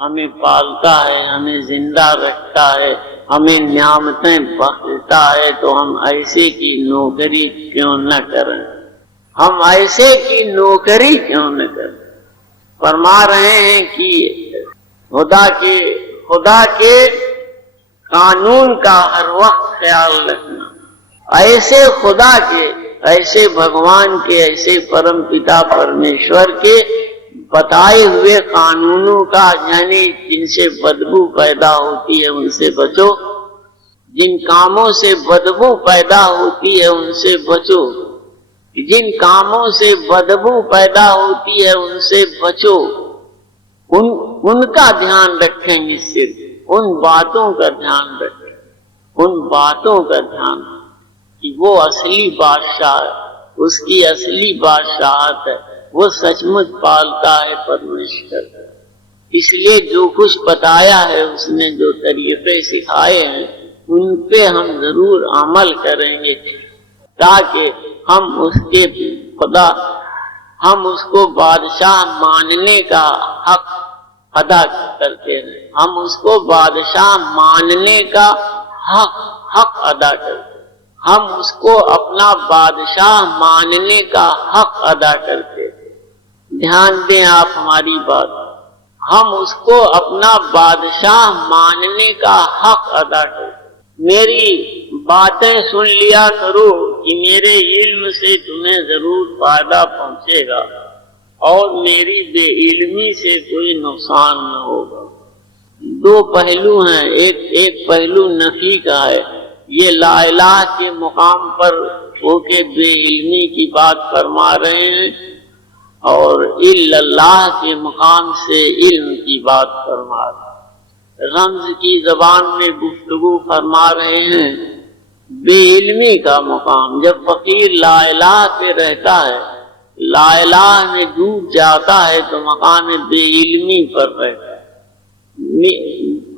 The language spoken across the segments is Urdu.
ہمیں پالتا ہے، ہمیں زندہ رکھتا ہے، ہمیں نعمتیں بخشتا ہے، تو ہم ایسے کی نوکری کیوں نہ کریں؟ ہم ایسے کی نوکری کیوں نہ کریں؟ فرما رہے ہیں کہ خدا کے قانون کا ہر وقت خیال رکھنا، ایسے خدا کے، ایسے بھگوان کے، ایسے پرم پتا پرمیشور کے بتائے ہوئے قانونوں کا، یعنی جن سے بدبو پیدا ہوتی ہے ان سے بچو، جن کاموں سے بدبو پیدا ہوتی ہے ان سے بچو، جن کاموں سے بدبو پیدا ہوتی ہے ان سے بچو، ان کا دھیان رکھیں گے، صرف ان باتوں کا دھیان رکھیں، ان باتوں کا دھیان کہ وہ اصلی بادشاہ ہے، اس کی اصلی بادشاہت ہے، وہ سچ مچ پالتا ہے پرمیشور۔ اس لیے جو کچھ بتایا ہے اس نے، جو طریقے سکھائے ہیں ان پہ ہم ضرور عمل کریں گے، تاکہ ہم اس کے خدا، ہم اس کو بادشاہ ماننے کا حق ادا کرتے ہیں، ہم اس کو بادشاہ ماننے کا حق ادا کرتے ہیں، ہم اس کو اپنا بادشاہ ماننے کا حق ادا کرتے ہیں۔ دھیان دیں آپ ہماری بات، ہم اس کو اپنا بادشاہ ماننے کا حق ادا کرتے ہیں۔ میری باتیں سن لیا کرو کہ میرے علم سے تمہیں ضرور فائدہ پہنچے گا اور میری بے علمی سے کوئی نقصان نہ ہوگا۔ دو پہلو ہیں، ایک پہلو نفی کا ہے، یہ لا الہ کے مقام پر ہو کے بے علمی کی بات فرما رہے ہیں، اور الا اللہ کے مقام سے علم کی بات فرما رہے ہیں۔ رمز کی زبان میں گفتگو فرما رہے ہیں، بے علمی کا مقام، جب فقیر لا الہ پہ رہتا ہے، لا الہ میں ڈوب جاتا ہے تو مقام بے علمی پر رہتا ہے،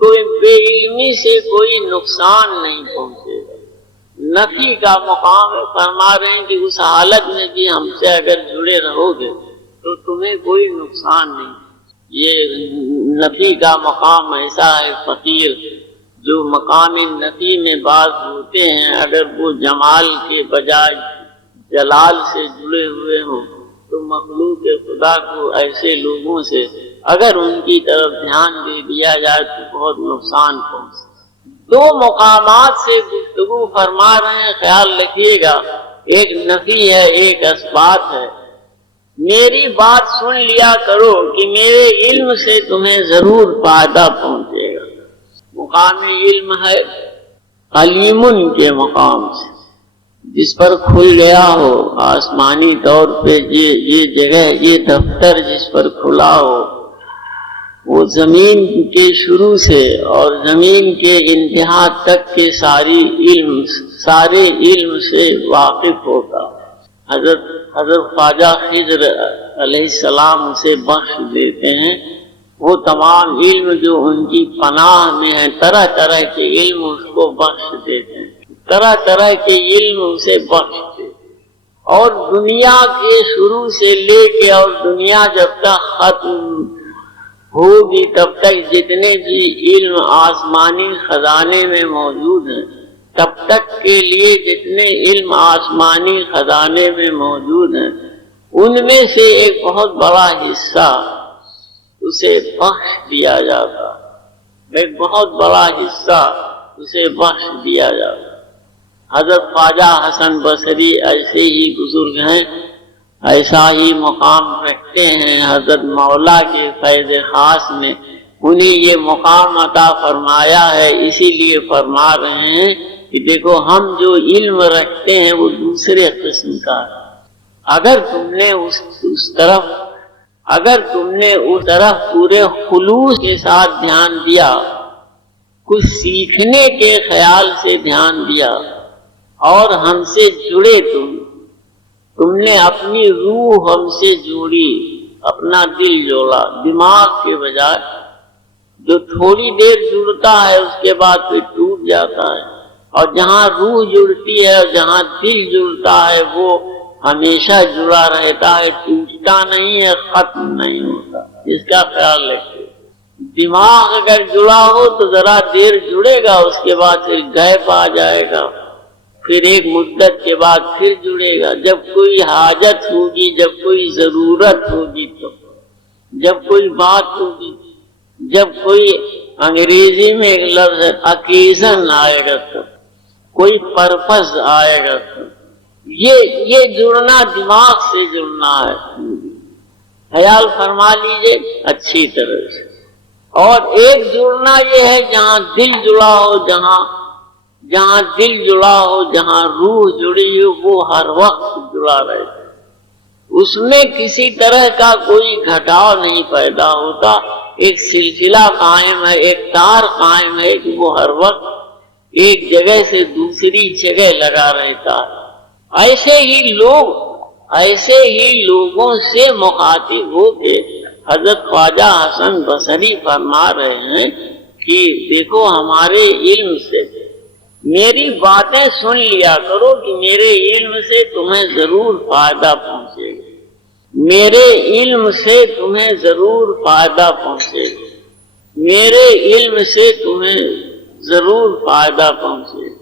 کوئی بے علمی سے کوئی نقصان نہیں پہنچے گا۔ نفی کا مقام فرما رہے ہیں کہ اس حالت میں بھی ہم سے اگر جڑے رہو گے تو تمہیں کوئی نقصان نہیں۔ یہ نفی کا مقام ایسا ہے، فقیر جو مقام نفی میں بعض ہوتے ہیں، اگر وہ جمال کے بجائے جلال سے جڑے ہوئے ہوں تو مخلوق خدا کو ایسے لوگوں سے اگر ان کی طرف دھیان دے دیا جائے تو بہت نقصان پہنچے۔ دو مقامات سے گفتگو فرما رہے ہیں، خیال رکھیے گا، ایک نفی ہے، ایک اثبات ہے۔ میری بات سن لیا کرو کہ میرے علم سے تمہیں ضرور فائدہ پہنچے گا۔ مقام علم ہے علیم کے مقام سے، جس پر کھل گیا ہو آسمانی طور پہ یہ جگہ، یہ دفتر جس پر کھلا ہو، وہ زمین کے شروع سے اور زمین کے انتہا تک کے سارے علم سے واقف ہوتا۔ حضرت خواجہ خضر علیہ السلام اسے بخش دیتے ہیں، وہ تمام علم جو ان کی پناہ میں ہے، طرح طرح کے علم اس کو بخش دیتے ہیں، طرح طرح کے علم اسے بخش دیتے ہیں، اور دنیا کے شروع سے لے کے اور دنیا جب تک ختم ہوگی تب تک جتنے بھی علم آسمانی خزانے میں موجود ہیں، تب تک کے لیے جتنے علم آسمانی خزانے میں موجود ہیں، ان میں سے ایک بہت بڑا حصہ اسے بخش دیا جاتا، ایک بہت بڑا حصہ اسے بخش دیا جاتا۔ حضرت خواجہ حسن بصری ایسے ہی بزرگ ہیں، ایسا ہی مقام رکھتے ہیں، حضرت مولا کے فیض خاص میں انہیں یہ مقام عطا فرمایا ہے، اسی لیے فرما رہے ہیں کہ دیکھو ہم جو علم رکھتے ہیں وہ دوسرے قسم کا ہے۔ اگر تم نے اس طرف پورے خلوص کے ساتھ دھیان دیا، کچھ سیکھنے کے خیال سے دھیان دیا اور ہم سے جڑے، تم نے اپنی روح ہم سے جوڑی، اپنا دل جوڑا، دماغ کے بجائے، جو تھوڑی دیر جڑتا ہے اس کے بعد پھر ٹوٹ جاتا ہے، اور جہاں روح جڑتی ہے اور جہاں دل جڑتا ہے وہ ہمیشہ جڑا رہتا ہے، ٹوٹتا نہیں ہے، ختم نہیں ہوتا، اس کا خیال رکھیں۔ دماغ اگر جڑا ہو تو ذرا دیر جڑے گا، اس کے بعد پھر غیب آ جائے گا، پھر ایک مدت کے بعد پھر جڑے گا۔ جب کوئی حاجت ہوگی، جب کوئی ضرورت ہوگی، تو جب کوئی بات ہوگی، جب کوئی انگریزی میں ایک لفظ ہے اوکیزن آئے گا، تو کوئی پرپز آئے گا، تو یہ جڑنا دماغ سے جڑنا ہے۔ خیال فرما لیجئے اچھی طرح سے۔ اور ایک جڑنا یہ ہے جہاں دل جڑا ہو، جہاں دل جڑا ہو، جہاں روح جڑی ہو، وہ ہر وقت جڑا رہے، اس میں کسی طرح کا کوئی گھٹاؤ نہیں پیدا ہوتا، ایک سلسلہ قائم ہے، ایک تار قائم ہے کہ وہ ہر وقت ایک جگہ سے دوسری جگہ لگا رہتا ہے۔ ایسے ہی لوگوں سے مخاطب ہو کے حضرت خواجہ حسن بصری فرما رہے ہیں کہ دیکھو ہمارے علم سے میری باتیں سن لیا کرو کہ میرے علم سے تمہیں ضرور فائدہ پہنچے گا، میرے علم سے تمہیں ضرور فائدہ پہنچے گا، میرے علم سے تمہیں ضرور فائدہ پہنچے گا۔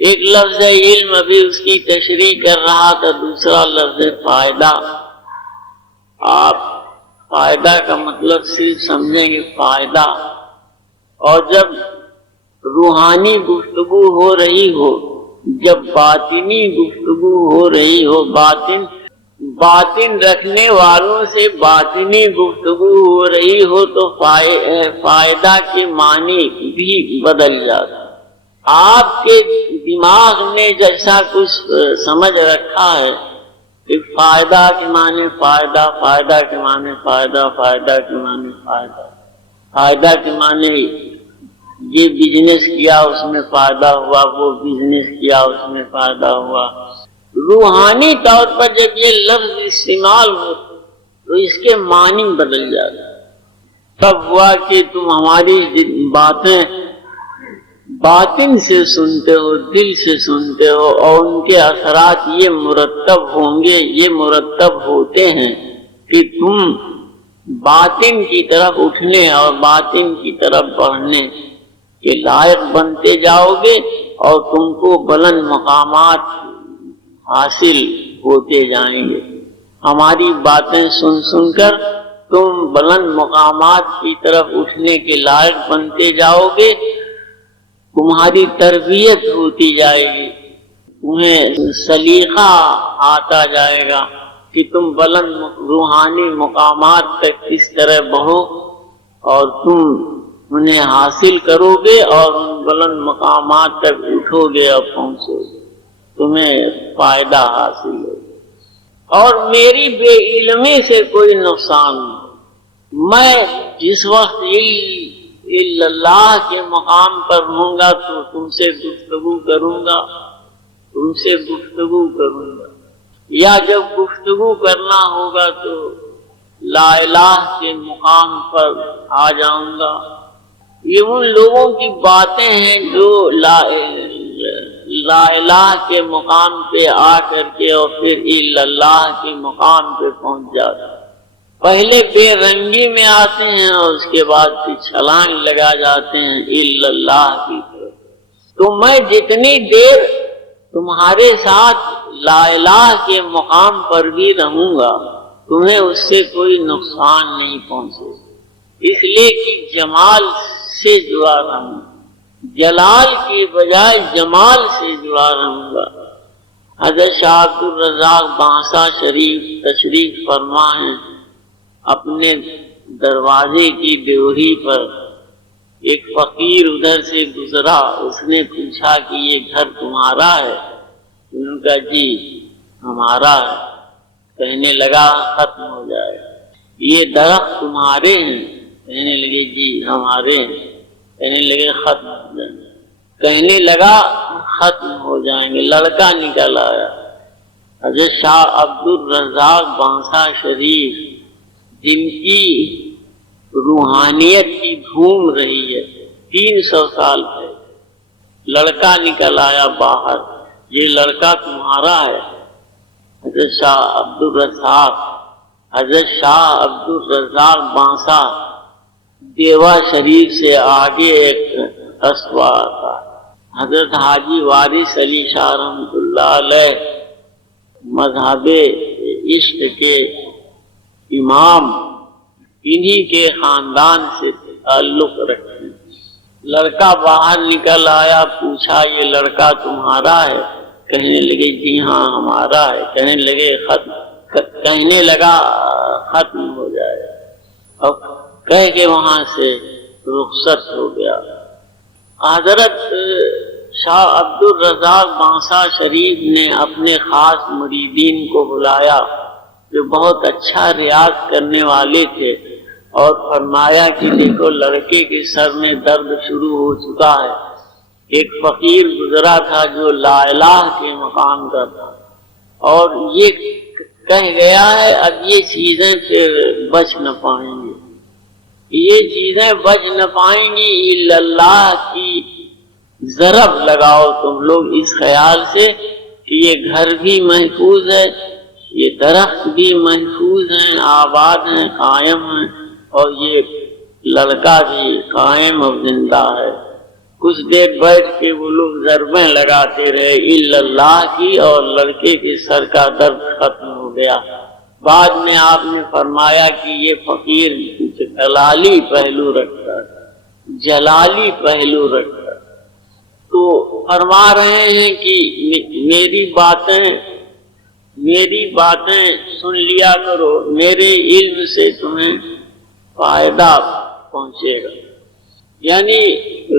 ایک لفظ ہے علم، ابھی اس کی تشریح کر رہا تھا، دوسرا لفظ ہے فائدہ۔ آپ فائدہ کا مطلب صرف سمجھیں گے فائدہ، اور جب روحانی گفتگو ہو رہی ہو، جب باطنی گفتگو ہو رہی ہو، باطن رکھنے والوں سے باطنی گفتگو ہو رہی ہو، تو فائدہ کے معنی بھی بدل جاتا۔ آپ کے دماغ نے جیسا کچھ سمجھ رکھا ہے کہ فائدہ کے معنی فائدہ، فائدہ کے معنی فائدہ، فائدہ کے معنی فائدہ، فائدہ کے معنی یہ بزنس کیا اس میں فائدہ ہوا، وہ بزنس کیا اس میں فائدہ ہوا۔ روحانی طور پر جب یہ لفظ استعمال ہو تو اس کے معنی بدل جاتے۔ تب ہوا کہ تم ہماری باتیں باطن سے سنتے ہو، دل سے سنتے ہو، اور ان کے اثرات یہ مرتب ہوں گے، یہ مرتب ہوتے ہیں کہ تم باطن کی طرف اٹھنے اور باطن کی طرف بڑھنے کے لائق بنتے جاؤ گے، اور تم کو بلند مقامات حاصل ہوتے جائیں گے۔ ہماری باتیں سن سن کر تم بلند مقامات کی طرف اٹھنے کے لائق بنتے جاؤ گے، تمہاری تربیت ہوتی جائے گی، تمہیں سلیقہ آتا جائے گا کہ تم بلند روحانی مقامات تک کس طرح بڑھو، اور تم انہیں حاصل کرو گے اور ان بلند مقامات تک اٹھو گے اور پہنچو گے، تمہیں فائدہ حاصل ہوگا۔ اور میری بے علمی سے کوئی نقصان نہیں، میں جس وقت اللہ کے مقام پر ہوں گا تو تم سے گفتگو کروں گا، یا جب گفتگو کرنا ہوگا تو لا الہ کے مقام پر آ جاؤں گا۔ یہ ان لوگوں کی باتیں ہیں جو لا الہ کے مقام پہ آ کر کے اور پھر اللہ کے مقام پہ پہنچ جاتا۔ پہلے بے رنگی میں آتے ہیں اور اس کے بعد پھر چھلانگ لگا جاتے ہیں اللہ کی طرف۔ تو میں جتنی دیر تمہارے ساتھ لا الہ کے مقام پر بھی رہوں گا، تمہیں اس سے کوئی نقصان نہیں پہنچے، اس لیے کہ جمال سے جڑا رہوں، جلال کی بجائے جمال سے جڑا رہوں گا۔ حضرت شاہ عبد الرزاق بانسا شریف تشریف فرما ہیں، اپنے دروازے کی ڈیوری پر ایک فقیر ادھر سے گزرا، اس نے پوچھا کہ یہ گھر تمہارا ہے؟ انہوں نے کہا جی ہمارا ہے۔ کہنے لگا ختم ہو جائے، یہ درخت تمہارے ہیں؟ کہنے لگے جی ہمارے ہیں۔ کہنے لگے ختم ہو جائیں گے، کہنے لگا ختم ہو جائیں گے۔ لڑکا نکل آیا، حضرت شاہ عبد الرزاق بانسا شریف جن کی روحانیت کی دھوم رہی ہے 300 سال پہلے، لڑکا نکل آیا باہر، یہ لڑکا تمہارا ہے؟ حضرت شاہ عبد الرزاق بانسا دیوا شریف سے آگے ایک قصبہ تھا۔ حضرت حاجی وارث علی شاہ رحمۃ اللہ علیہ مذہب عشق کے امام، انہی کے خاندان سے تعلق رکھتے ہیں۔ لڑکا باہر نکل آیا، پوچھا یہ لڑکا تمہارا ہے؟ کہنے لگے جی ہاں ہمارا ہے۔ کہنے لگا ختم ہو جائے، اور کہہ کے وہاں سے رخصت ہو گیا۔ حضرت شاہ عبد الرزاق بانسا شریف نے اپنے خاص مریدین کو بلایا جو بہت اچھا ریاض کرنے والے تھے، اور فرمایا کہ دیکھو لڑکے کے سر میں درد شروع ہو چکا ہے۔ ایک فقیر گزرا تھا جو لا الہ کے مقام کا تھا، اور یہ کہہ گیا ہے اب یہ چیزیں پھر بچ نہ پائیں گی، یہ چیزیں بچ نہ پائیں گی الا اللہ کی ضرب لگاؤ تم لوگ اس خیال سے کہ یہ گھر بھی محفوظ ہے، یہ درخت بھی محفوظ ہیں، آباد ہیں، قائم ہیں، اور یہ لڑکا بھی قائم اور زندہ ہے۔ کچھ دیر بیٹھ کے وہ لوگ ضربیں لگاتے رہے الا اللہ کی، اور لڑکے کے سر کا درد ختم ہو گیا۔ بعد میں آپ نے فرمایا کہ یہ فقیر جلالی پہلو رکھتا ہے، جلالی پہلو رکھتا ہے۔ تو فرما رہے ہیں کہ میری باتیں سن لیا کرو، میرے علم سے تمہیں فائدہ پہنچے گا۔ یعنی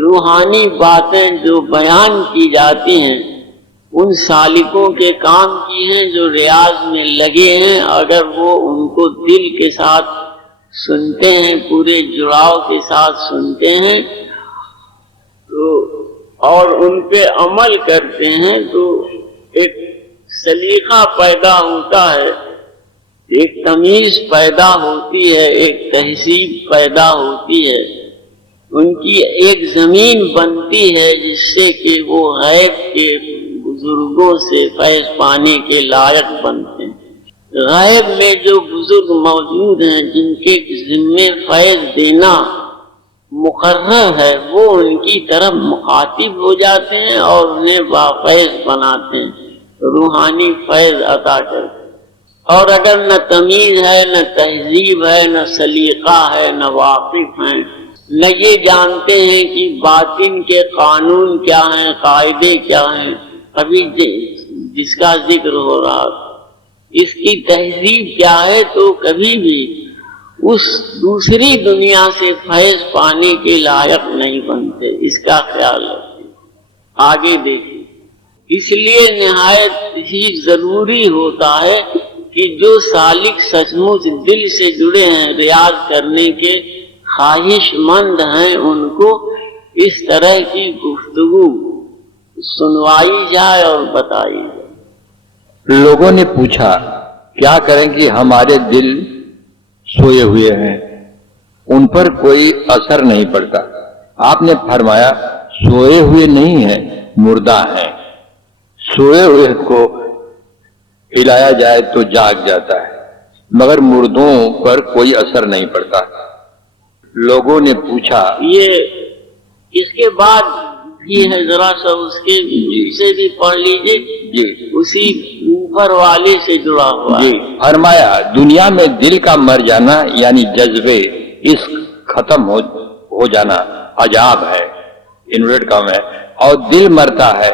روحانی باتیں جو بیان کی جاتی ہیں ان سالکوں کے کام کی ہیں جو ریاض میں لگے ہیں۔ اگر وہ ان کو دل کے ساتھ سنتے ہیں، پورے جڑاؤ کے ساتھ سنتے ہیں تو اور ان پہ عمل کرتے ہیں تو ایک سلیقہ پیدا ہوتا ہے، ایک تمیز پیدا ہوتی ہے، ایک تہذیب پیدا ہوتی ہے، ان کی ایک زمین بنتی ہے جس سے کہ وہ غیب کے بزرگوں سے فیض پانے کے لائق بنتے ہیں۔ غیب میں جو بزرگ موجود ہیں جن کے ذمے فیض دینا مقرر ہے، وہ ان کی طرف مخاطب ہو جاتے ہیں اور انہیں بافیض بناتے ہیں، روحانی فیض عطا کرتے ہیں۔ اور اگر نہ تمیز ہے، نہ تہذیب ہے، نہ سلیقہ ہے، نہ واقف ہیں، نہ یہ جانتے ہیں کہ باطن کے قانون کیا ہیں، قاعدے کیا ہیں، ابھی جس کا ذکر ہو رہا اس کی تہذیب کیا ہے، تو کبھی بھی اس دوسری دنیا سے فیض پانے کے لائق نہیں بنتے۔ اس کا خیال رکھیں، آگے دیکھیں۔ اس لیے نہایت ہی ضروری ہوتا ہے کہ جو سالک سچ مچ دل سے جڑے ہیں، ریاض کرنے کے خواہش مند ہیں، ان کو اس طرح کی گفتگو سنوائی جائے اور بتائی جائے۔ لوگوں نے پوچھا کیا کریں کہ ہمارے دل سوئے ہوئے ہیں، ان پر کوئی اثر نہیں پڑتا؟ آپ نے فرمایا سوئے ہوئے نہیں ہیں، مردہ ہیں۔ سوئے ہوئے کو ہلایا جائے تو جاگ جاتا ہے، مگر مردوں پر کوئی اثر نہیں پڑتا۔ لوگوں نے پوچھا یہ اس کے بعد بھی ہے، ذرا سا اس کے سے بھی پڑھ لیجئے، جی اسی اوپر والے سے جڑا ہوا جی فرمایا دنیا میں دل کا مر جانا یعنی جذبے عشق ختم ہو جانا عجاب ہے، انورٹ کام ہے، اور دل مرتا ہے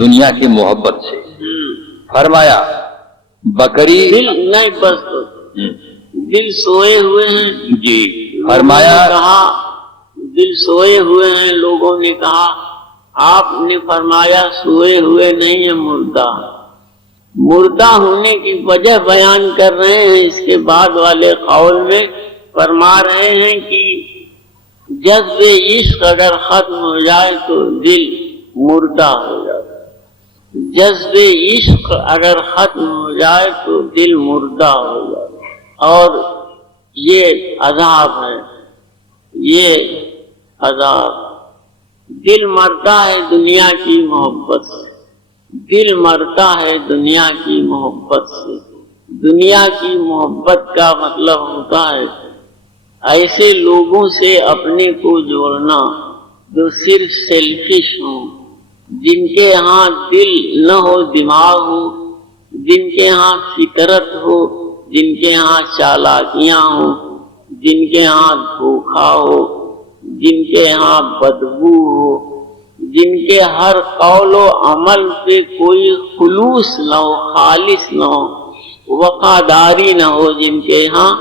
دنیا کی محبت سے۔ فرمایا بکری دل نہیں، بس دل سوئے ہوئے ہیں۔ جی فرمایا کہا دل سوئے ہوئے ہیں، لوگوں نے کہا، آپ نے فرمایا سوئے ہوئے نہیں ہیں، مردہ۔ مردہ ہونے کی وجہ بیان کر رہے ہیں، اس کے بعد والے قول میں فرما رہے ہیں کہ جذب عشق اگر ختم ہو جائے تو دل مردہ ہو جاتا ہے، جذب عشق اگر ختم ہو جائے تو دل مردہ ہو جاتا ہے، اور یہ عذاب ہے، یہ عذاب۔ دل مرتا ہے دنیا کی محبت سے، دل مرتا ہے دنیا کی محبت سے۔ دنیا کی محبت کا مطلب ہوتا ہے ایسے لوگوں سے اپنے کو جوڑنا جو صرف سیلفش ہوں، جن کے ہاں دل نہ ہو دماغ ہو، جن کے ہاں فطرت ہو، جن کے ہاں چالاکیاں ہوں، جن کے ہاں دھوکہ ہو، جن کے ہاں بدبو ہو، جن کے ہر قول و عمل پہ کوئی خلوص نہ ہو، خالص نہ ہو، وفاداری نہ ہو، جن کے ہاں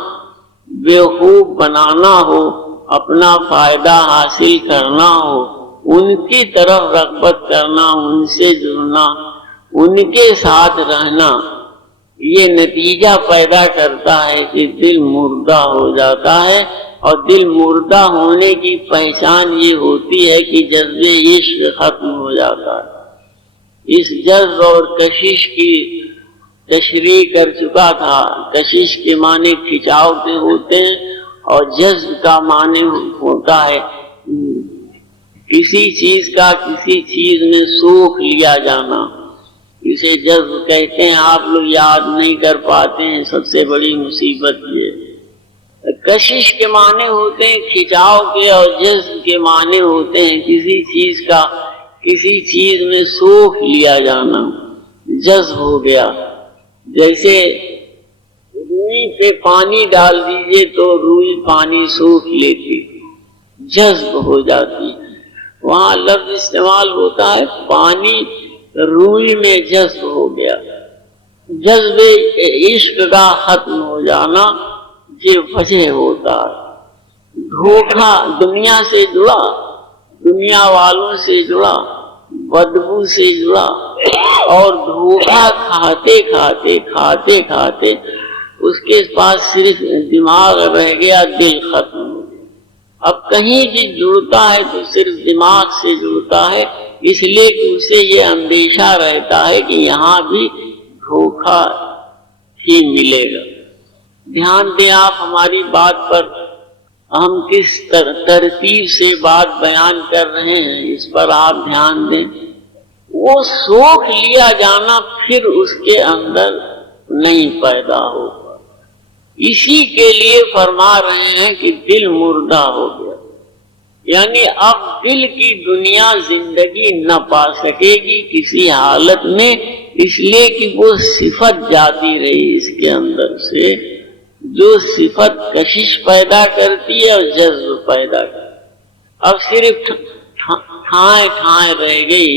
بیوقوف بنانا ہو، اپنا فائدہ حاصل کرنا ہو، ان کی طرف رغبت کرنا، ان سے جڑنا، ان کے ساتھ رہنا، یہ نتیجہ پیدا کرتا ہے کہ دل مردہ ہو جاتا ہے، اور دل مردہ ہونے کی پہچان یہ ہوتی ہے کہ جذبے عشق ختم ہو جاتا ہے۔ اس جذب اور کشش کی تشریح کر چکا تھا۔ کشش کے معنی کھچاؤ کے ہوتے ہیں، اور جذب کا معنی ہوتا ہے کسی چیز کا کسی چیز میں سوکھ لیا جانا، اسے جذب کہتے ہیں۔ آپ لوگ یاد نہیں کر پاتے ہیں، سب سے بڑی مصیبت یہ۔ کشش کے معنی ہوتے ہیں کھچاؤ کے، اور جذب کے معنی ہوتے ہیں کسی چیز کا کسی چیز میں سوکھ لیا جانا، جذب ہو گیا۔ جیسے روئی پہ پانی ڈال دیجئے تو روئی پانی سوکھ لیتی، جذب ہو جاتی۔ وہاں لفظ استعمال ہوتا ہے پانی روئی میں جذب ہو گیا۔ جذب عشق کا ختم ہو جانا یہ وجہ ہوتا ہے۔ دھوکہ دنیا سے جڑا، دنیا والوں سے جڑا، بدبو سے جڑا، اور دھوکہ کھاتے کھاتے اس کے پاس صرف دماغ رہ گیا، دل ختم ہو گیا۔ اب کہیں بھی جڑتا ہے تو صرف دماغ سے جڑتا ہے، اس لیے کہ اسے یہ اندیشہ رہتا ہے کہ یہاں بھی دھوکہ ہی ملے گا۔ دھیان دیں آپ ہماری بات پر، ہم کس ترتیب سے بات بیان کر رہے ہیں اس پر آپ دھیان دیں۔ وہ سوکھ لیا جانا پھر اس کے اندر نہیں پیدا ہوگا۔ اسی کے لیے فرما رہے ہیں کہ دل مردہ ہو گیا، یعنی اب دل کی دنیا زندگی نہ پا سکے گی کسی حالت میں، اس لیے کہ وہ صفت جاتی رہی اس کے اندر سے، جو صفت کشش پیدا کرتی ہے اور جذب پیدا کرتی ہے۔ اب صرف ٹھائیں ٹھائیں رہ گئی۔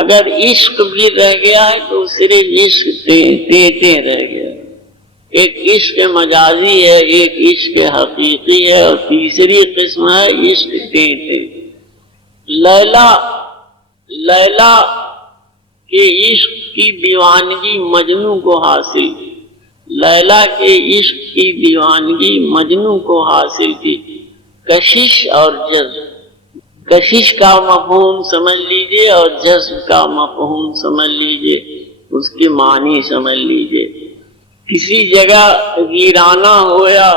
اگر عشق بھی رہ گیا ہے تو صرف عشق ٹیٹے رہ گیا۔ ایک عشق مجازی ہے، ایک عشق حقیقی ہے، اور تیسری قسم ہے عشق ٹیٹے۔ لیلا کے عشق کی دیوانگی مجنوں کو حاصل تھی، لیلا کے عشق کی دیوانگی مجنوں کو حاصل تھی۔ کشش اور جذب، کشش کا مفہوم سمجھ لیجئے اور جذب کا مفہوم سمجھ لیجئے، اس کی معنی سمجھ لیجئے۔ کسی جگہ ویرانہ ہو یا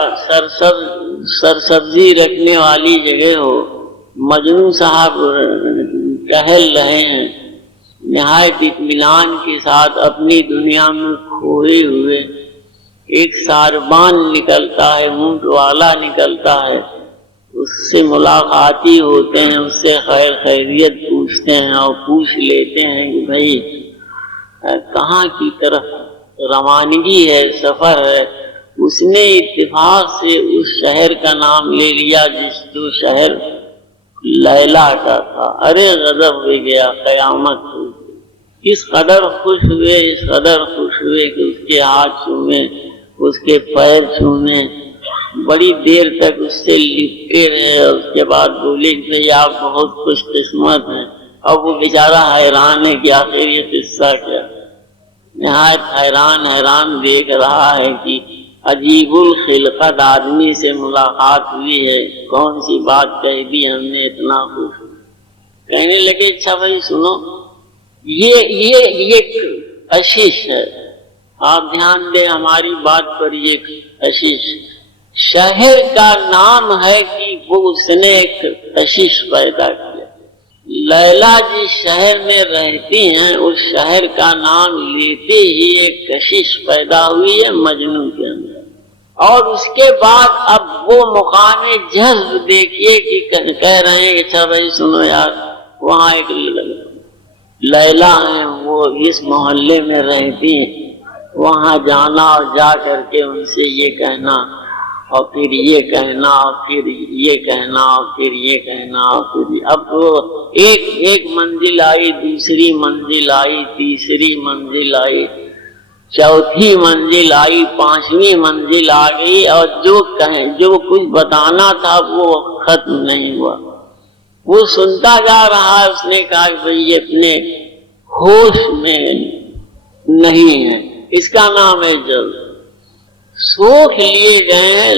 سرسبزی رکھنے والی جگہ ہو، مجنوں صاحب ٹہل رہے ہیں نہایت اطمینان کے ساتھ اپنی دنیا میں کھوئے ہوئے۔ ایک ساربان نکلتا ہے، اونٹ والا نکلتا ہے، اس سے ملاقاتی ہوتے ہیں، اس سے خیر خیریت پوچھتے ہیں اور پوچھ لیتے ہیں کہ بھائی کہاں کی طرف روانگی ہے، سفر ہے۔ اس نے اتفاق سے اس شہر کا نام لے لیا جو شہر لیلا کا تھا۔ ارے غضب ہو گیا، قیامت ہوئی۔ اس قدر خوش ہوئے، اس قدر خوش ہوئے کہ اس کے ہاتھ چھوئے، اس کے پیر چھوئے، بڑی دیر تک اس سے لپٹے رہے، اور اس کے بعد بولے کہ آپ بہت خوش قسمت ہیں۔ اب وہ بیچارہ حیران ہے کہ آخر یہ قصہ کیا، نہایت حیران دیکھ رہا ہے کہ عجیب الخلقت آدمی سے ملاقات ہوئی ہے، کون سی بات کہہ دی ہم نے اتنا خوش۔ کہنے لگے اچھا بھائی سنو، یہ کشش ہے، آپ دھیان دیں ہماری بات پر۔ یہ کشش شہر کا نام ہے کہ وہ اس نے ایک کشش پیدا کیا۔ لیلا جس شہر میں رہتی ہیں اس شہر کا نام لیتے ہی ایک کشش پیدا ہوئی ہے مجنوں کے اندر، اور اس کے بعد اب وہ مقام جذب دیکھیے کہ کہہ رہے ہیں کہ اچھا بھائی سنو یار، وہاں ایک لیلا ہیں، وہ اس محلے میں رہتی ہیں، وہاں جانا اور جا کر کے ان سے یہ کہنا اور پھر یہ کہنا اور پھر یہ کہنا اور پھر یہ کہنا اور پھر اب وہ ایک منزل آئی، دوسری منزل آئی، تیسری منزل آئی، چوتھی منزل آئی، پانچویں منزل آ گئی، اور جو کچھ بتانا تھا وہ ختم نہیں ہوا۔ وہ سنتا جا رہا ہے۔ اس نے کہا کہ بھئی یہ اپنے ہوش میں نہیں ہے، اس کا نام ہے جذب۔ سوکھ لیے گئے ہیں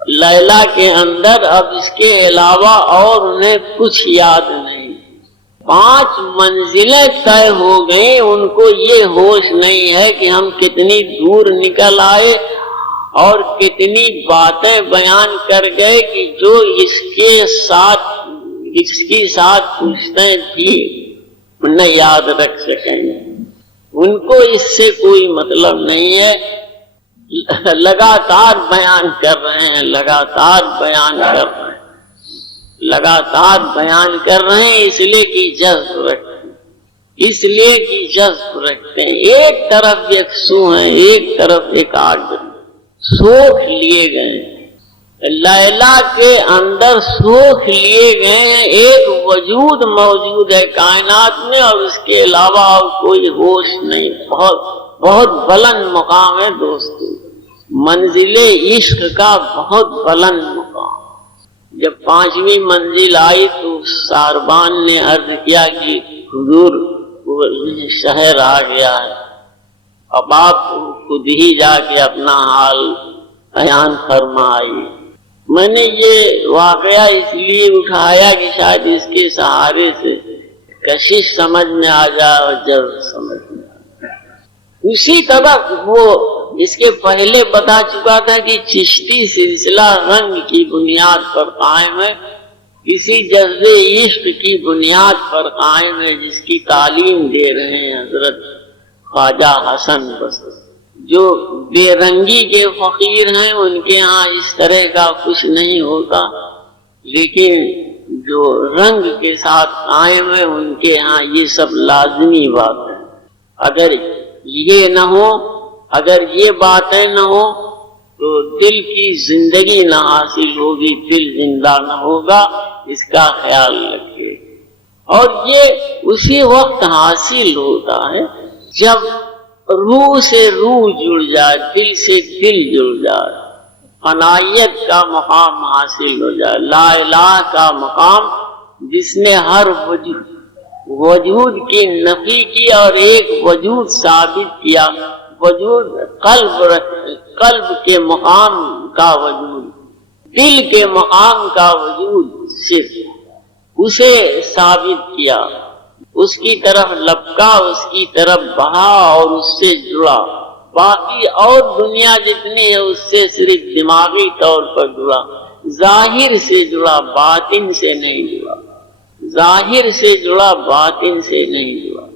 لیلا کے اندر، اب اس کے علاوہ اور انہیں کچھ یاد نہیں۔ 5 منزلیں طے ہو گئیں، ان کو یہ ہوش نہیں ہے کہ ہم کتنی دور نکل آئے اور کتنی باتیں بیان کر گئے کہ جو اس کی ساتھ پوچھتے تھی انہیں یاد رکھ سکیں۔ ان کو اس سے کوئی مطلب نہیں ہے، لگاتار بیان کر رہے ہیں، لگاتار بیان کر رہے ہیں، لگاتار بیان کر رہے ہیں، اس لیے کہ جذب رکھتے ہیں، اس لیے کہ جذب رکھتے ہیں۔ ایک طرف یکسو ہیں، ایک طرف ایک آگ، سوکھ لیے گئے ہیں۔ لیلا کے اندر سوکھ لیے گئے ہیں، ایک وجود موجود ہے کائنات میں اور اس کے علاوہ اور کوئی ہوش نہیں۔ بہت بلند مقام ہے دوستو، منزل عشق کا بہت بلند مقام۔ جب 5ویں منزل آئی تو ساربان نے عرض کیا کہ حضور شہر آ گیا ہے، اب آپ خود ہی جا کے اپنا حال بیان فرمائیے۔ میں نے یہ واقعہ اس لیے اٹھایا کہ شاید اس کے سہارے سے کشش سمجھ میں آ جائے اور جذب سمجھ میں آ جائے۔ اسی طرح وہ اس کے پہلے بتا چکا تھا کہ چشتی سلسلہ رنگ کی بنیاد پر قائم ہے، کسی جذب عشق کی بنیاد پر قائم ہے، جس کی تعلیم دے رہے ہیں حضرت خواجہ حسن بصری۔ جو بے رنگی کے فقیر ہیں ان کے ہاں اس طرح کا کچھ نہیں ہوتا، لیکن جو رنگ کے ساتھ قائم ہے ان کے ہاں یہ سب لازمی بات ہے۔ اگر یہ نہ ہو، اگر یہ باتیں نہ ہو تو دل کی زندگی نہ حاصل ہوگی، دل زندہ نہ ہوگا، اس کا خیال رکھیے۔ اور یہ اسی وقت حاصل ہوتا ہے جب روح سے روح جڑ جائے، دل سے دل جڑ جائے، فنائیت کا مقام حاصل ہو جائے، لا الہ کا مقام، جس نے ہر وجود کی نفی کی اور ایک وجود ثابت کیا، وجود قلب کے مقام کا وجود، دل کے مقام کا وجود، صرف اسے ثابت کیا، اس کی طرف لپکا، اس کی طرف بڑھا اور اس سے جڑا۔ باقی اور دنیا جتنی ہے اس سے صرف دماغی طور پر جڑا، ظاہر سے جڑا، باطن سے نہیں جڑا، ظاہر سے جڑا، باطن سے نہیں جڑا۔